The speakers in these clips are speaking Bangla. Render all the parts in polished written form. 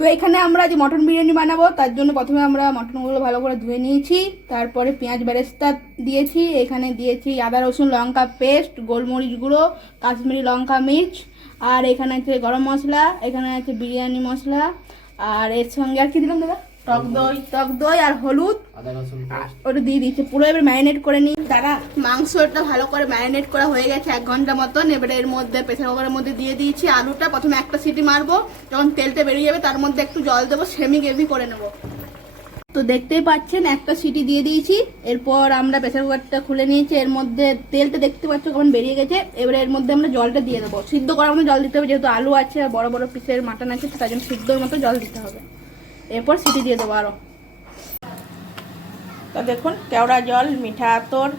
তো এখানে আমরা যে মটন বিরিয়ানি বানাবো তার জন্য প্রথমে আমরা মটনগুলো ভালো করে ধুয়ে নিয়েছি, তারপরে পেঁয়াজ বেরেস্তা দিয়েছি, এখানে দিয়েছি আদা রসুন লঙ্কা পেস্ট, গোলমরিচ গুঁড়ো, কাশ্মীরি লঙ্কা মির্চ, আর এখানে আছে গরম মশলা, এখানে আছে বিরিয়ানি মশলা, আর এর সঙ্গে আর কি দিলাম দাদা, টক দই আর হলুদ ওটা দিয়ে দিচ্ছি। পুরো এবার ম্যারিনেট করে নিই দাদা। মাংসটা ভালো করে ম্যারিনেট করা হয়ে গেছে 1 ঘন্টা মতন। এবারে এর মধ্যে প্রেসার কুকারের মধ্যে দিয়ে দিয়েছি আলুটা। প্রথমে একটা সিটি মারবো, যখন তেলটা বেরিয়ে যাবে তার মধ্যে একটু জল দেবো, সেমি গ্রেভি করে নেবো। তো দেখতেই পাচ্ছেন একটা সিটি দিয়ে দিয়েছি। এরপর আমরা প্রেসার কুকারটা খুলে নিয়েছি, এর মধ্যে তেলটা দেখতে পাচ্ছ কেমন বেরিয়ে গেছে। এবারে এর মধ্যে আমরা জলটা দিয়ে দেবো, সিদ্ধ করার মতো জল দিতে হবে, যেহেতু আলু আছে আর বড় বড় পিসের মাটন আছে, তার জন্য সিদ্ধর মতো জল দিতে হবে। এরপর সিটি দিয়ে দেবো আরও। তো দেখুন কেওড়া জল, মিঠা আতর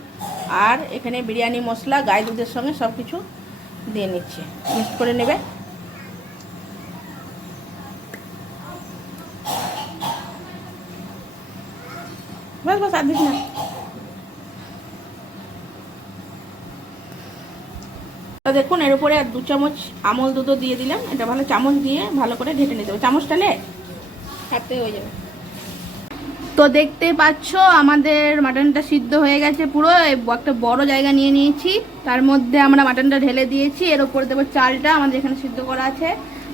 আর এখানে বিরিয়ানি মশলা গাই দুধের সঙ্গে সব কিছু দিয়ে নিচ্ছে, মিক্স করে নেবে। বাস বাস আর দিস না। তো দেখুন এর উপরে আর 2 চামচ আমল দুধও দিয়ে দিলাম। এটা ভালো চামচ দিয়ে ভালো করে ঢেকে নিতে হবে, চামচটা নে হাতে হয়ে যাবে। তো দেখতে পাচ্ছ আমাদের মাটনটা সিদ্ধ হয়ে গেছে পুরো। একটা বড় জায়গা নিয়ে নিয়েছি, তার মধ্যে আমরা মাটনটা ঢেলে দিয়েছি। এর উপরে দেবো চালটা আমাদের এখানে সিদ্ধ করা আছে।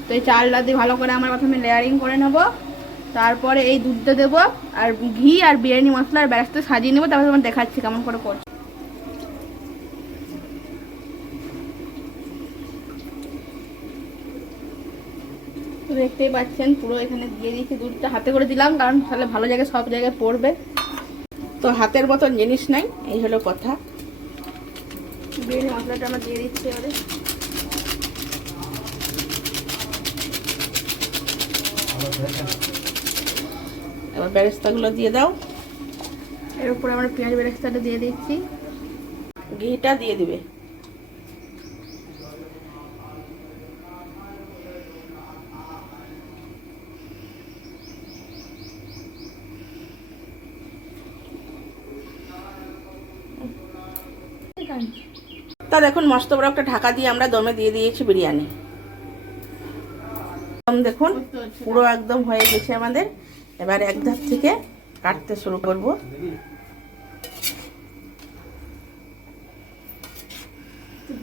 তো এই চালটা দিয়ে ভালো করে আমরা প্রথমে লেয়ারিং করে নেব, তারপরে এই দুধটা দেবো আর ঘি আর বিরিয়ানি মশলা আর বেরেস্তা সাজিয়ে নেবো। তারপরে তোমার দেখাচ্ছি কেমন করে করছি। দেখতেই পাচ্ছেন পুরো এখানে দিয়ে দিয়েছি দুধটা, হাতে করে দিলাম কারণ তাহলে ভালো জায়গায় সব জায়গায় পড়বে। তো হাতের মতন জিনিস নাই, এই হলো কথা। বিরিয়ানি মশলাটা আমরা দিয়ে দিচ্ছি এবারে। এবার বেরেস্তাগুলো দিয়ে দাও। এর উপরে আমরা পেঁয়াজ বেরেস্তাটা দিয়ে দিচ্ছি, ঘিটা দিয়ে দিবে। তা দেখুন মস্ত বড় একটা ঢাকা দিয়ে আমরা দমে দিয়ে দিয়েছি বিরিয়ানি। দেখুন পুরো একদম হয়ে গেছে আমাদের। এবার এক ধার থেকে কাটতে শুরু করব।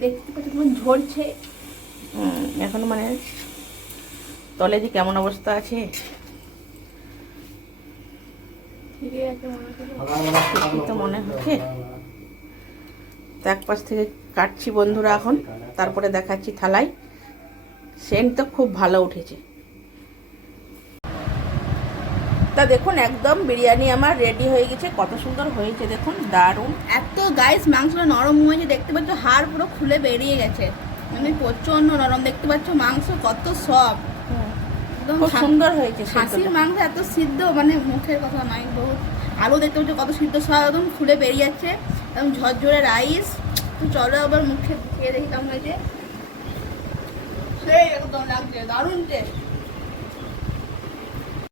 দেখতে পাচ্ছি কেমন ঝরছে এখন, মানে তলে যে কেমন অবস্থা আছে তো মনে হচ্ছে। তো এক পাশ থেকে কাটছি বন্ধুরা এখন, তারপরে দেখাচ্ছি থালায়। সেন্ট তো খুব ভালো উঠেছে। তা দেখুন একদম বিরিয়ানি আমার রেডি হয়ে গেছে, কত সুন্দর হয়েছে দেখুন, দারুণ। এত গাইস মাংসটা নরম হয়েছে, দেখতে পাচ্ছ হাড় পুরো খুলে বেরিয়ে গেছে, মানে প্রচন্ড নরম। দেখতে পাচ্ছ মাংস কত সফট, একদম সুন্দর হয়েছে। খাসির মাংস এত সিদ্ধ মানে মুখের কথা নয়। বহুত আলু দেখতে পাচ্ছ কত সিদ্ধ, সব একদম খুলে বেরিয়ে যাচ্ছে, একদম ঝরঝরে রাইস। তো চলো আবার মুখে খেয়ে দেখি কেমন হয়েছে। সেই একদম লাগছে, দারুণ টেস্ট।